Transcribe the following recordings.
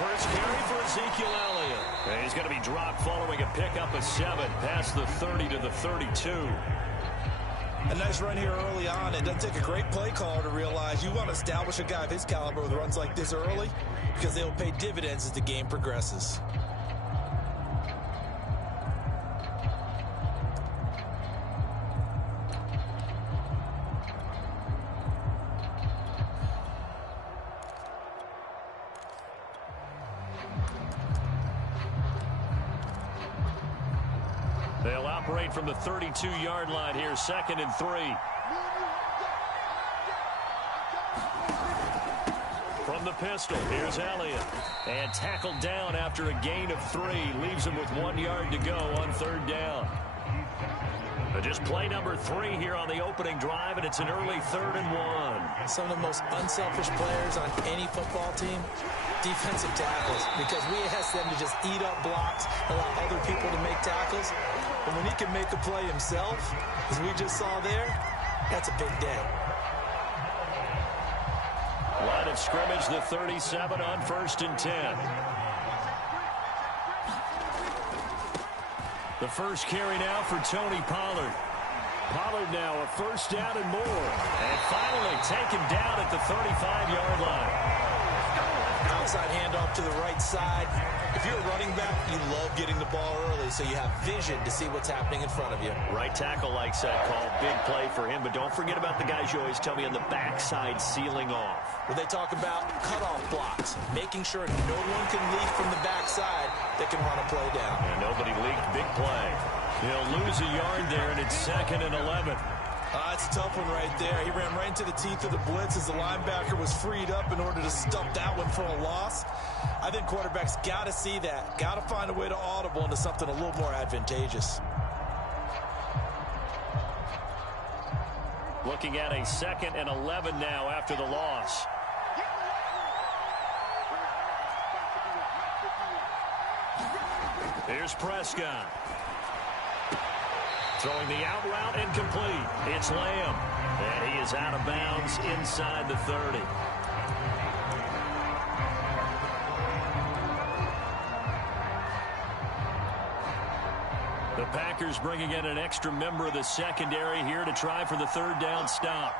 First carry for Ezekiel Elliott. And he's going to be dropped following a pickup of 7 past the 30 to the 32. A nice run here early on. It doesn't take a great play caller to realize you want to establish a guy of his caliber with runs like this early because they'll pay dividends as the game progresses. They'll operate from the 32-yard line here, 2nd and 3. From the pistol, here's Elliott. And tackled down after a gain of 3. Leaves him with 1 yard to go on 3rd down. But just play number 3 here on the opening drive, and it's an early 3rd and 1. Some of the most unselfish players on any football team, defensive tackles, because we ask them to just eat up blocks, allow other people to make tackles. But when he can make a play himself, as we just saw there, that's a big day. Line of scrimmage, the 37 on 1st and 10. The first carry now for Tony Pollard. Pollard now a 1st down and more. And finally taken down at the 35-yard line. Outside handoff to the right side. If you're a running back, you love getting the ball early so you have vision to see what's happening in front of you. Right tackle likes that call. Big play for him. But don't forget about the guys you always tell me on the backside sealing off. Well, they talk about cutoff blocks, making sure no one can leak from the backside that can run a play down. And nobody leaked. Big play. He'll lose a yard there, and it's 2nd and 11. That's a tough one right there. He ran right into the teeth of the blitz as the linebacker was freed up in order to stuff that one for a loss. I think quarterbacks got to see that. Got to find a way to audible into something a little more advantageous. Looking at a 2nd and 11 now after the loss. Here's Prescott. Throwing the out route incomplete. It's Lamb. And he is out of bounds inside the 30. The Packers bringing in an extra member of the secondary here to try for the 3rd down stop.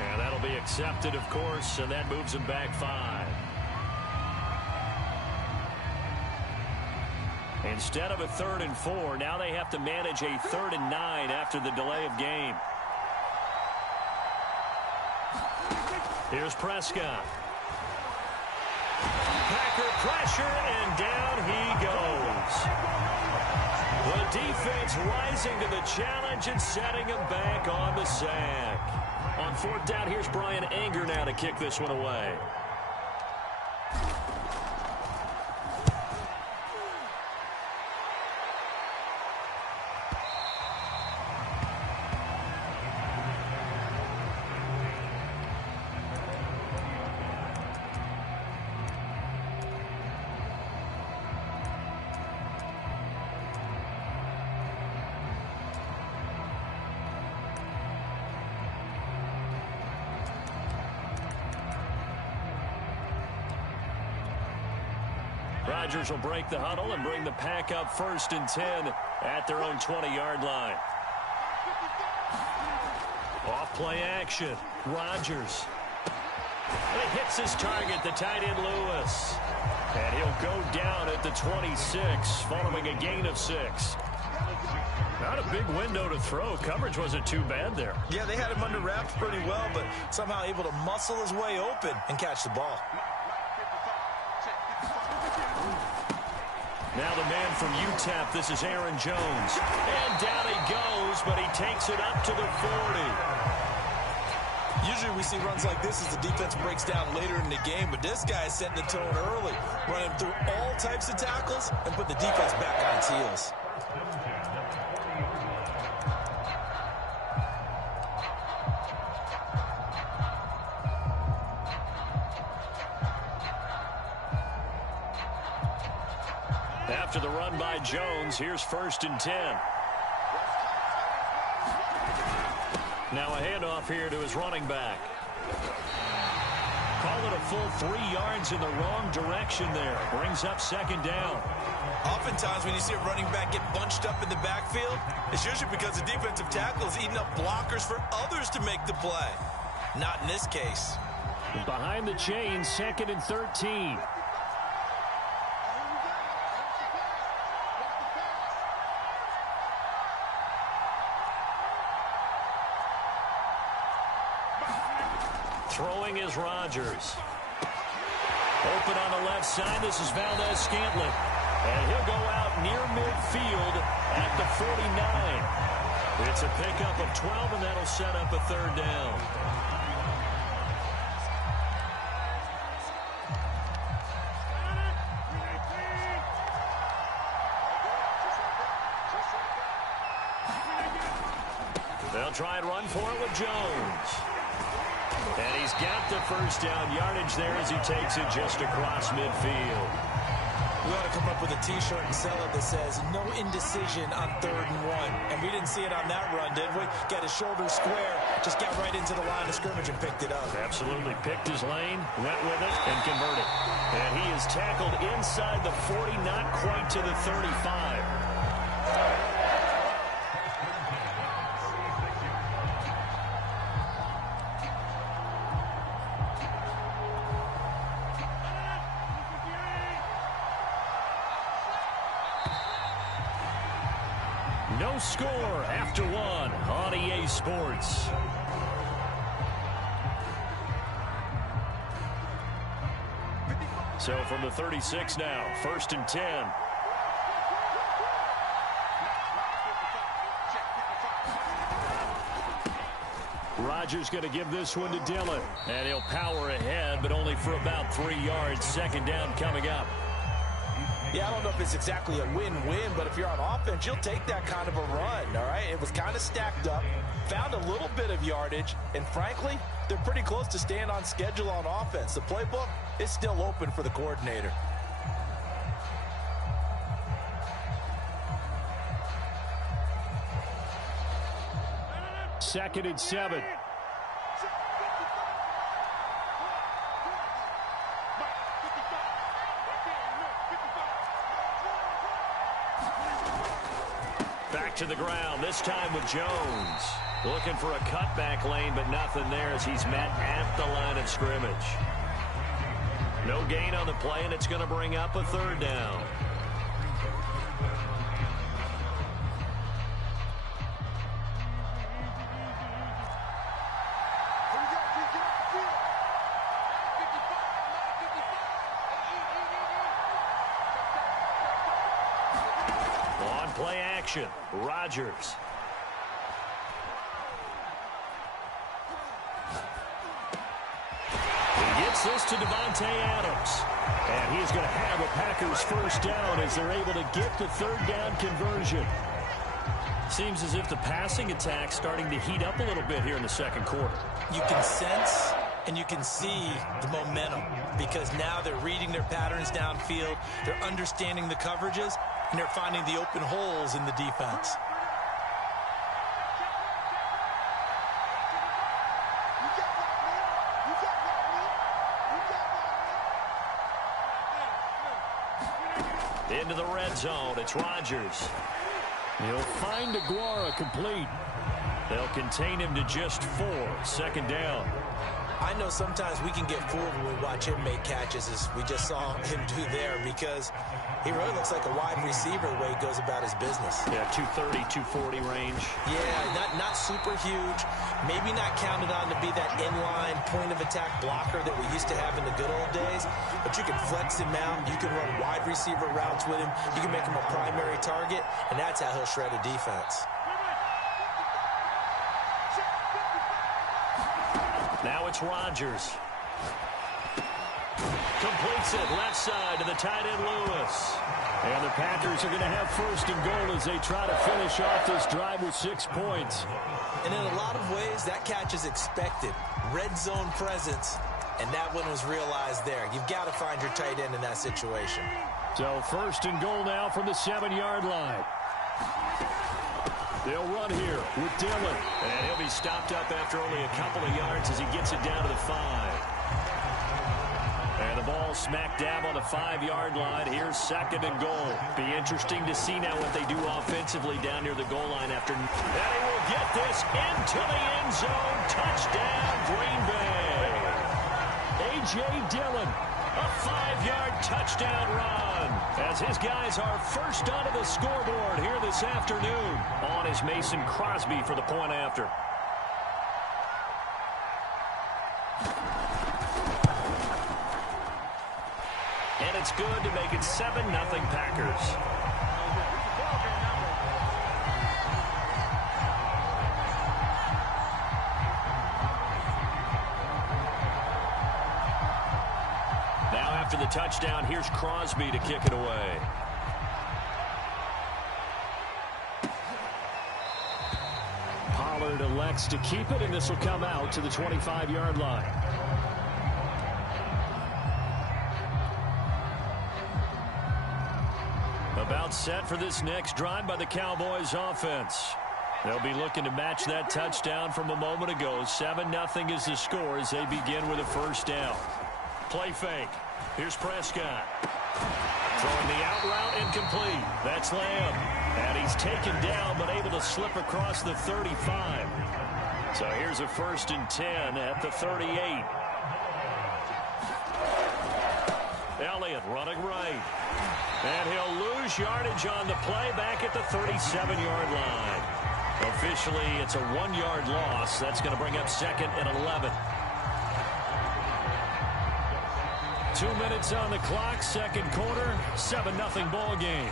And that'll be accepted, of course, and that moves him back 5. Instead of a 3rd and 4, now they have to manage a 3rd and 9 after the delay of game. Here's Prescott. Packer pressure, and down he goes. The defense rising to the challenge and setting him back on the sack. On 4th down, here's Brian Anger now to kick this one away. Rodgers will break the huddle and bring the pack up 1st and 10 at their own 20-yard line. Off play action. Rodgers. And it hits his target, the tight end Lewis. And he'll go down at the 26 following a gain of 6. Not a big window to throw. Coverage wasn't too bad there. Yeah, they had him under wraps pretty well, but somehow able to muscle his way open and catch the ball. Now the man from UTEP, this is Aaron Jones. And down he goes, but he takes it up to the 40. Usually we see runs like this as the defense breaks down later in the game, but this guy is setting the tone early, running through all types of tackles and put the defense back on its heels. After the run by Jones, here's 1st and 10. Now a handoff here to his running back. Call it a full 3 yards in the wrong direction there. Brings up 2nd down. Oftentimes when you see a running back get bunched up in the backfield, it's usually because the defensive tackle is eating up blockers for others to make the play. Not in this case. Behind the chains, 2nd and 13. Throwing is Rodgers. Open on the left side. This is Valdez-Scantling. And he'll go out near midfield at the 49. It's a pickup of 12, and that'll set up a 3rd down. They'll try and run for it with Jones. And he's got the 1st down yardage there as he takes it just across midfield. We ought to come up with a T-shirt and sell it that says, no indecision on 3rd and 1. And we didn't see it on that run, did we? Got his shoulder square, just got right into the line of scrimmage and picked it up. Absolutely. Picked his lane, went with it, and converted. And he is tackled inside the 40, not quite to the 35. No score after 1 on EA Sports. So from the 36 now, 1st and 10. Rodgers going to give this one to Dillon. And he'll power ahead, but only for about 3 yards. 2nd down coming up. Yeah, I don't know if it's exactly a win-win, but if you're on offense, you'll take that kind of a run, all right? It was kind of stacked up, found a little bit of yardage, and frankly, they're pretty close to staying on schedule on offense. The playbook is still open for the coordinator. Second and 7. Back to the ground, this time with Jones. Looking for a cutback lane, but nothing there as he's met at the line of scrimmage. No gain on the play, and it's going to bring up a 3rd down. Play action, Rodgers. He gets this to Devontae Adams. And he's going to have a Packers 1st down as they're able to get the 3rd down conversion. Seems as if the passing attack's starting to heat up a little bit here in the 2nd quarter. You can sense and you can see the momentum because now they're reading their patterns downfield. They're understanding the coverages. And they're finding the open holes in the defense. Into the red zone, it's Rodgers. He'll find Aguara complete. They'll contain him to just 4. 2nd down. I know sometimes we can get fooled when we watch him make catches, as we just saw him do there, because he really looks like a wide receiver the way he goes about his business. Yeah, 230, 240 range. Yeah, not super huge. Maybe not counted on to be that inline point-of-attack blocker that we used to have in the good old days, but you can flex him out. You can run wide receiver routes with him. You can make him a primary target, and that's how he'll shred a defense. Now it's Rodgers. Completes it left side to the tight end Lewis. And the Packers are going to have 1st and goal as they try to finish off this drive with 6 points. And in a lot of ways, that catch is expected. Red zone presence, and that one was realized there. You've got to find your tight end in that situation. So first and goal now from the 7-yard line. They'll run here with Dillon. And he'll be stopped up after only a couple of yards as he gets it down to the 5. And the ball smack dab on the 5-yard line. Here's second and goal. Be interesting to see now what they do offensively down near the goal line after. And he will get this into the end zone. Touchdown, Green Bay. A.J. Dillon, a 5-yard touchdown run as his guys are first onto the scoreboard here this afternoon. On is Mason Crosby for the point after. And it's good to make it 7-0 Packers. Now after the touchdown, here's Crosby to kick it away. Pollard elects to keep it, and this will come out to the 25-yard line. About set for this next drive by the Cowboys offense. They'll be looking to match that touchdown from a moment ago. 7-0 is the score as they begin with a first down. Play fake. Here's Prescott. Throwing the out route incomplete. That's Lamb. And he's taken down but able to slip across the 35. So here's a 1st and 10 at the 38. Elliott running right. And he'll lose yardage on the play back at the 37-yard line. Officially, it's a 1-yard loss. That's going to bring up 2nd and 11. 2 minutes on the clock, second quarter, 7-0 ball game.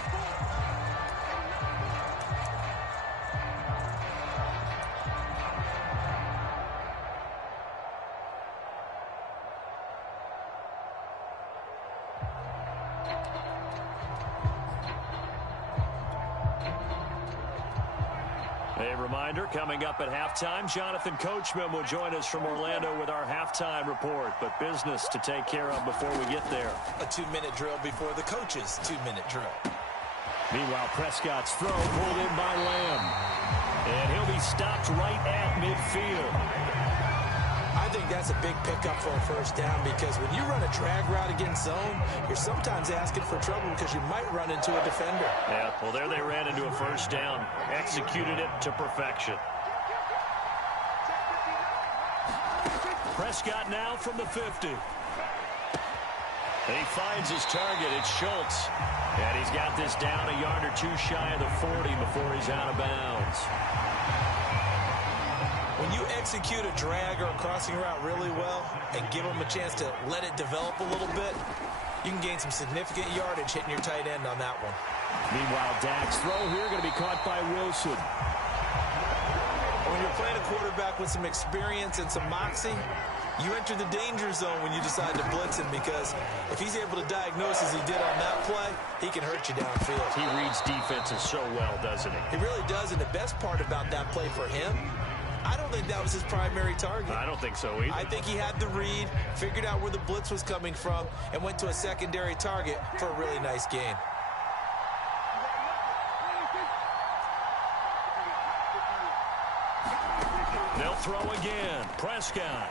A reminder, coming up at halftime, Jonathan Coachman will join us from Orlando with our halftime report. But business to take care of before we get there. A 2-minute drill before the coach's 2-minute drill. Meanwhile, Prescott's throw pulled in by Lamb. And he'll be stopped right at midfield. I think that's a big pickup for a first down because when you run a drag route against zone, you're sometimes asking for trouble because you might run into a defender. Yeah, well, there they ran into a first down. Executed it to perfection. Prescott now from the 50. And he finds his target. It's Schultz. And he's got this down a yard or two shy of the 40 before he's out of bounds. When you execute a drag or a crossing route really well and give them a chance to let it develop a little bit, you can gain some significant yardage hitting your tight end on that one. Meanwhile, Dak's throw here going to be caught by Wilson. When you're playing a quarterback with some experience and some moxie, you enter the danger zone when you decide to blitz him because if he's able to diagnose as he did on that play, he can hurt you downfield. He reads defenses so well, doesn't he? He really does, and the best part about that play for him, I don't think that was his primary target. I don't think so either. I think he had the read, figured out where the blitz was coming from, and went to a secondary target for a really nice gain. They'll throw again. Prescott.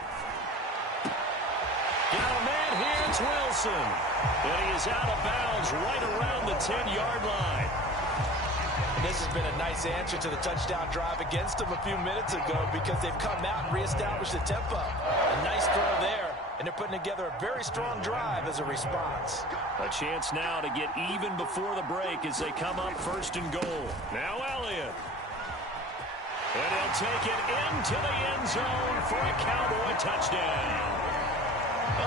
Got a man here. It's Wilson. And he is out of bounds right around the 10-yard line. And this has been a nice answer to the touchdown drive against them a few minutes ago because they've come out and reestablished the tempo. A nice throw there, and they're putting together a very strong drive as a response. A chance now to get even before the break as they come up 1st and goal. Now Elliott. And he'll take it into the end zone for a Cowboy touchdown.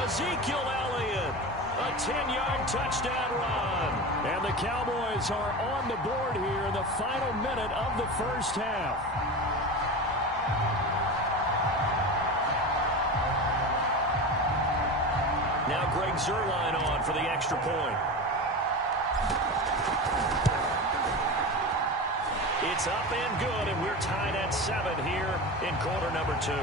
Ezekiel Elliott, a 10-yard touchdown run. And the Cowboys are on the board here in the final minute of the first half. Now Greg Zuerlein on for the extra point. It's up and good, and we're tied at 7 here in quarter number 2.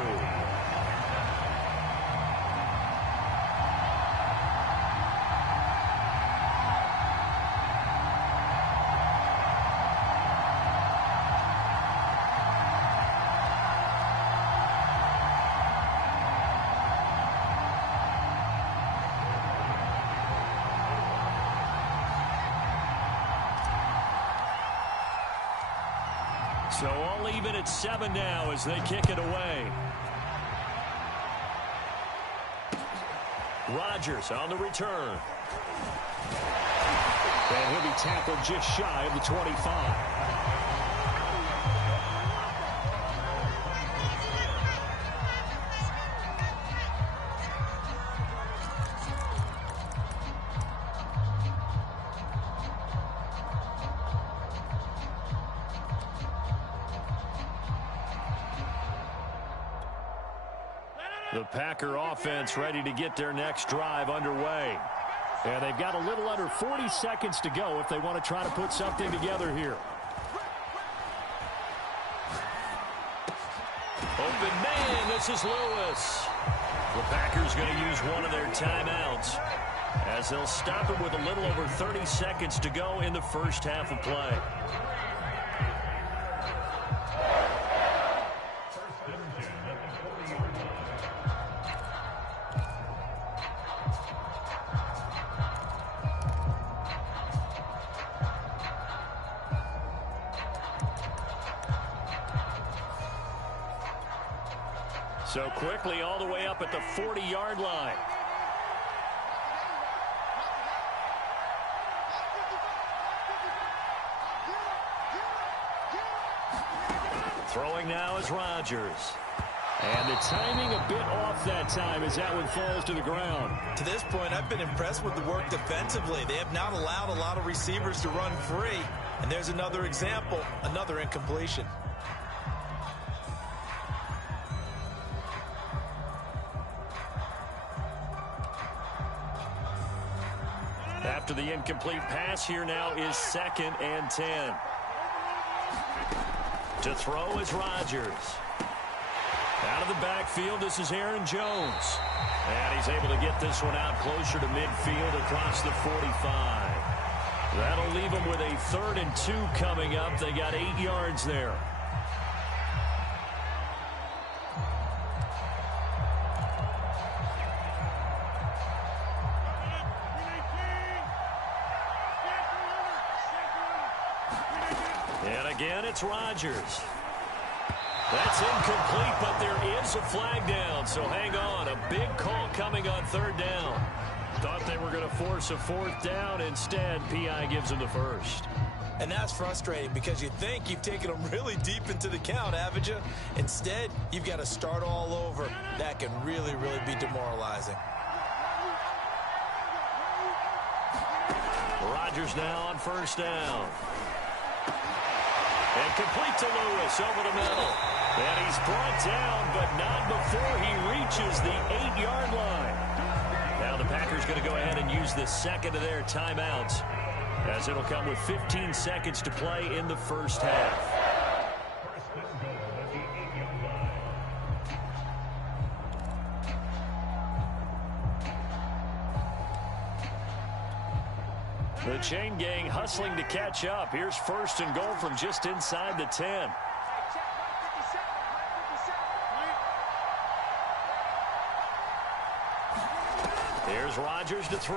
So all even at 7 now as they kick it away. Rodgers on the return. And he'll be tackled just shy of the 25. The Packer offense ready to get their next drive underway. And they've got a little under 40 seconds to go if they want to try to put something together here. Open man, this is Lewis. The Packers going to use one of their timeouts as they'll stop it with a little over 30 seconds to go in the first half of play. So quickly all the way up at the 40-yard line. Throwing now is Rodgers. And the timing a bit off that time as that one falls to the ground. To this point, I've been impressed with the work defensively. They have not allowed a lot of receivers to run free. And there's another example, another incompletion. After the incomplete pass, here now is 2nd and 10. To throw is Rodgers. Out of the backfield, this is Aaron Jones. And he's able to get this one out closer to midfield across the 45. That'll leave them with a 3rd and 2 coming up. They got 8 yards there. And again, it's Rodgers. That's incomplete, but there is a flag down, so hang on. A big call coming on 3rd down. Thought they were going to force a 4th down. Instead, P.I. gives them the 1st. And that's frustrating because you think you've taken them really deep into the count, haven't you? Instead, you've got to start all over. That can really, really be demoralizing. Rodgers now on 1st down. And complete to Lewis over the middle. And he's brought down, but not before he reaches the 8-yard line. Now the Packers going to go ahead and use the 2nd of their timeouts, as it'll come with 15 seconds to play in the first half. The chain gang hustling to catch up. Here's 1st and goal from just inside the 10. Here's Rodgers to throw.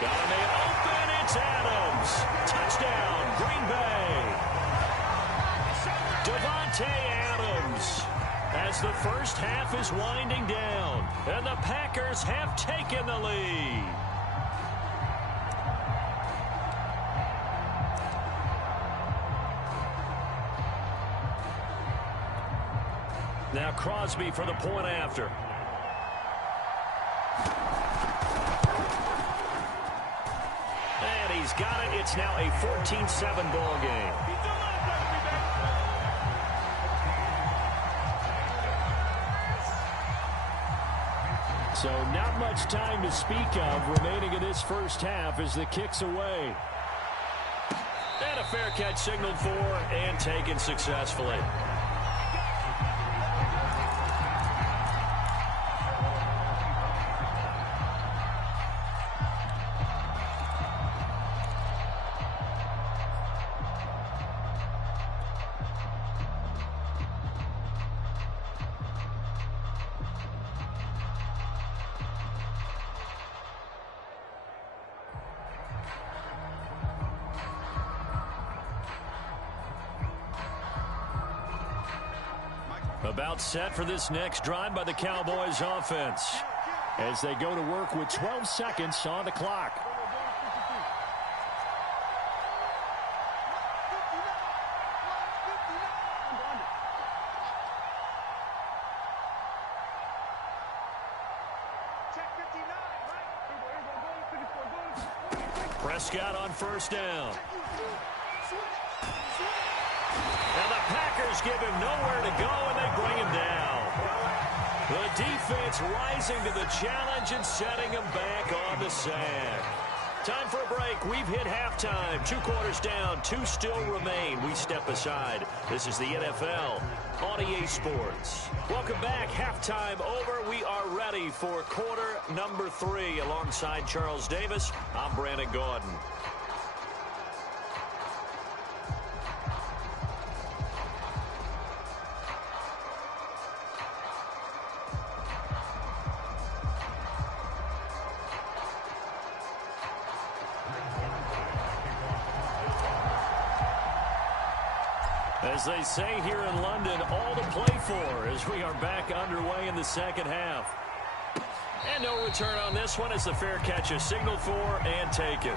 Got a man open. It's Adams. Touchdown, Green Bay. Devontae Adams, as the first half is winding down, and the Packers have taken the lead. Now Crosby for the point after. And he's got it. It's now a 14-7 ball game. So not much time to speak of remaining in this first half as the kick's away. And a fair catch signaled for and taken successfully. About set for this next drive by the Cowboys offense as they go to work with 12 seconds on the clock. Prescott on first down. Now the Packers give him nowhere to go, and they bring him down. The defense rising to the challenge and setting him back on the sand. Time for a break. We've hit halftime. 2 quarters down. 2 still remain. We step aside. This is the NFL on EA Sports. Welcome back. Halftime over. We are ready for quarter number 3. Alongside Charles Davis, I'm Brandon Gordon. As they say here in London, all to play for as we are back underway in the second half. And no return on this one as the fair catch is signaled for and taken.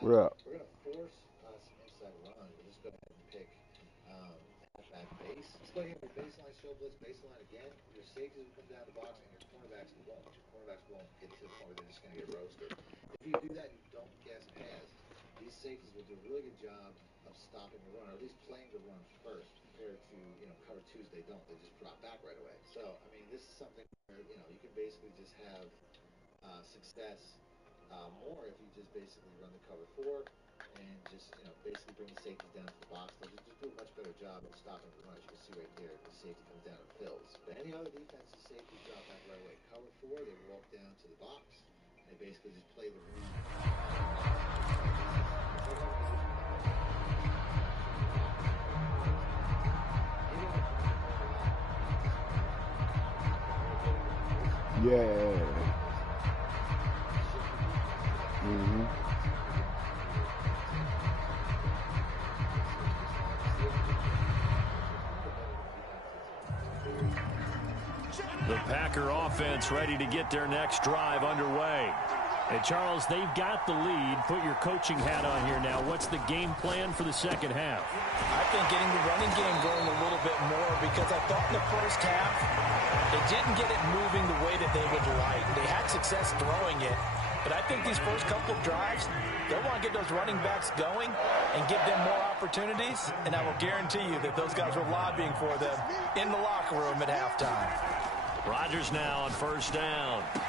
What up? We're going to force some inside run. We'll just go ahead and pick halfback base. Let's go ahead with baseline, show blitz, baseline again. Your safeties will come down the box, and your cornerbacks won't. Your cornerbacks won't get to the point where they're just going to get roasted. If you do that, you don't guess pass. These safeties will do a really good job of stopping the run, or at least playing the run first, compared to, cover twos. They don't. They just drop back right away. So, I mean, this is something where, you can basically just have success more if you just basically run the cover 4 and just, basically bring the safety down to the box. They'll just do a much better job of stopping the run. As you can see right there, the safety comes down and fills. But any other defense, the safety drop back right away. Cover 4, they walk down to the box, and they basically just play the read. Yeah. The Packer offense ready to get their next drive underway. And Charles, they've got the lead. Put your coaching hat on here now. What's the game plan for the second half? I think getting the running game going a little bit more, because I thought in the first half they didn't get it moving the way that they would like. They had success throwing it, but I think these first couple of drives, they'll want to get those running backs going and give them more opportunities, and I will guarantee you that those guys were lobbying for them in the locker room at halftime. Rodgers now on first down. And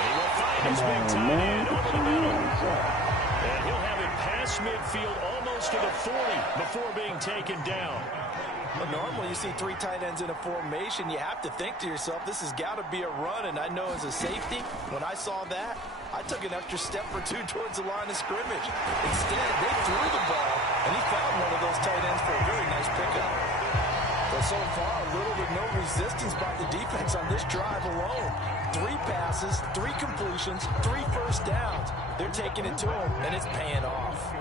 he will find his big tight end over the middle. And he'll have it past midfield almost to the 40 before being taken down. But normally you see 3 tight ends in a formation. You have to think to yourself, this has got to be a run. And I know as a safety, when I saw that, I took an extra step or 2 towards the line of scrimmage. Instead, they threw the ball, and he found one of those tight ends for a very nice pickup. But so far, little to no resistance by the defense on this drive alone. 3 passes, 3 completions, 3 first downs. They're taking it to him, and it's paying off.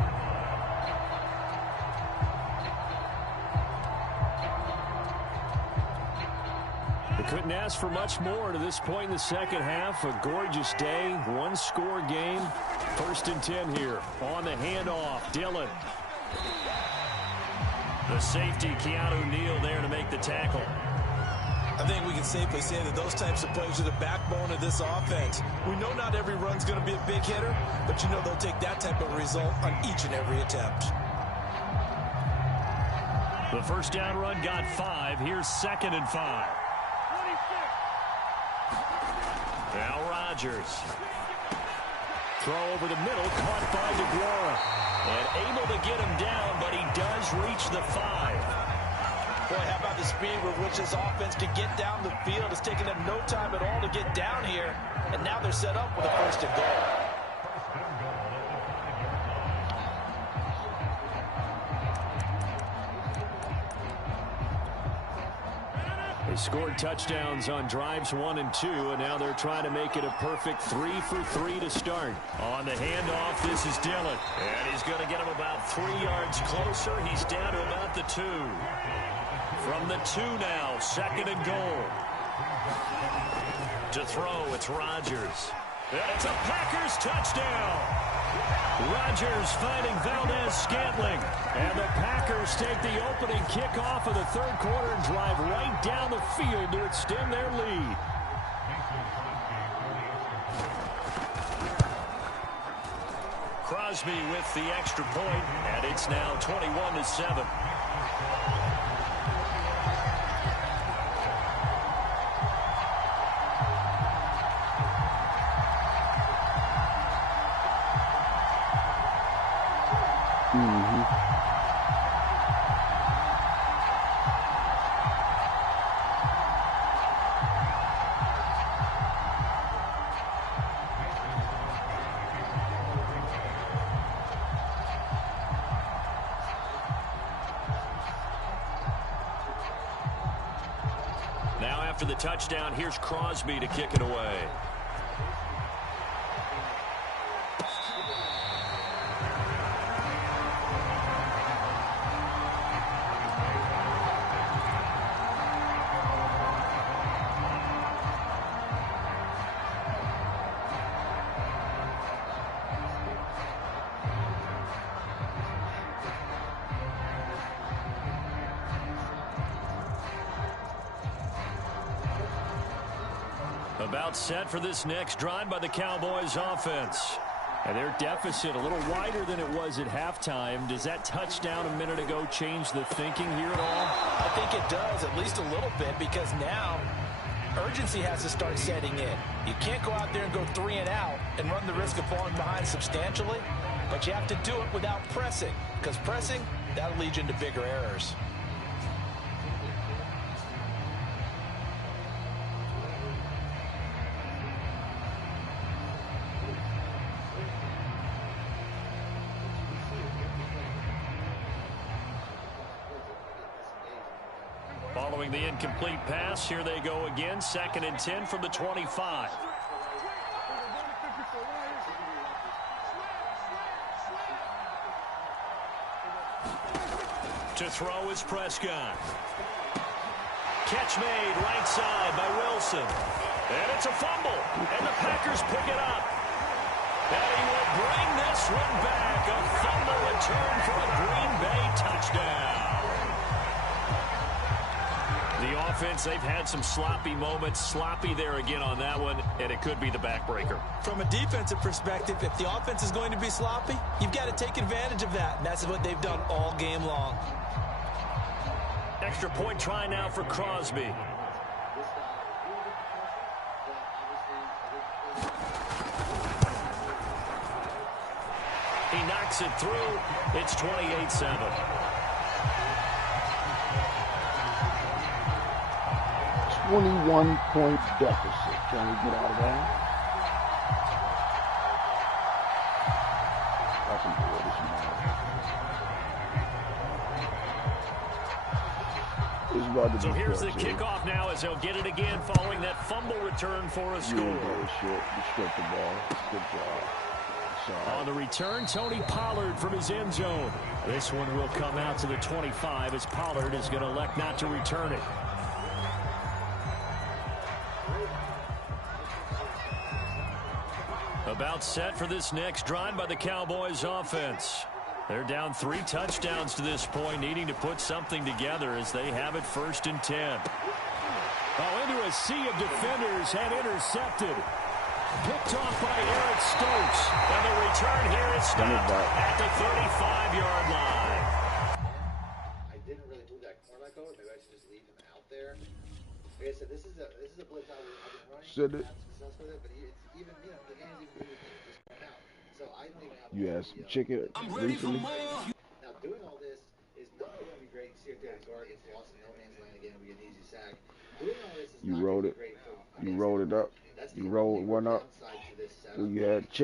They couldn't ask for much more to this point in the second half. A gorgeous day, 1-score game. 1st and 10 here on the handoff. Dillon. The safety, Keanu Neal, there to make the tackle. I think we can safely say that those types of plays are the backbone of this offense. We know not every run's going to be a big hitter, but they'll take that type of result on each and every attempt. The first down run got 5. Here's 2nd and 5. Now Rodgers. Throw over the middle, caught by DeGuara. And able to get him down, but he does reach the 5. Boy, how about the speed with which this offense can get down the field? It's taken them no time at all to get down here. And now they're set up with a 1st and goal. They scored touchdowns on drives 1 and 2, and now they're trying to make it a perfect 3 for 3 to start. On the handoff, this is Dillon. And he's going to get him about 3 yards closer. He's down to about the 2. From the 2 now, 2nd and goal. To throw, it's Rodgers. And it's a Packers touchdown. Rodgers finding Valdez-Scantling. And the Packers take the opening kickoff of the 3rd quarter and drive right down the field to extend their lead. Crosby with the extra point, and it's now 21-7. Now after the touchdown, here's Crosby to kick it away. About set for this next drive by the Cowboys offense. And their deficit a little wider than it was at halftime. Does that touchdown a minute ago change the thinking here at all? I think it does, at least a little bit, because now urgency has to start setting in. You can't go out there and go 3 and out and run the risk of falling behind substantially, but you have to do it without pressing, because pressing, that'll lead you into bigger errors. Following the incomplete pass, here they go again. 2nd and 10 from the 25. To throw is Prescott. Catch made right side by Wilson. And it's a fumble. And the Packers pick it up. And he will bring this one back. A fumble return for a Green Bay touchdown. The offense, they've had some sloppy moments. Sloppy there again on that one, and it could be the backbreaker. From a defensive perspective, if the offense is going to be sloppy, you've got to take advantage of that. And that's what they've done all game long. Extra point try now for Crosby. He knocks it through. It's 28-7. 21-point deficit. Can we get out of that? That's important. So here's the kickoff now as they'll get it again following that fumble return for a score. Restrict the ball. Good job. On the return, Tony Pollard from his end zone. This one will come out to the 25 as Pollard is going to elect not to return it. About set for this next drive by the Cowboys offense. They're down 3 touchdowns to this point, needing to put something together as they have it 1st and 10. Oh, into a sea of defenders and intercepted. Picked off by Eric Stokes. And the return here is stopped at the 35-yard line. I didn't really move that cornerback over. Maybe I should just leave him out there. Like I said, this is a blitz I've been running. Said it. I'm successful with it, but it's even, the game's even moving just going out. You had some chicken recently? Now, doing all this is not going to be great. See if Derek Gore gets lost in no man's land again. We get an easy sack. Doing all this is You not rolled going to it. be great for You rolled it up. You rolled one up. downside to this setup. You had chicken.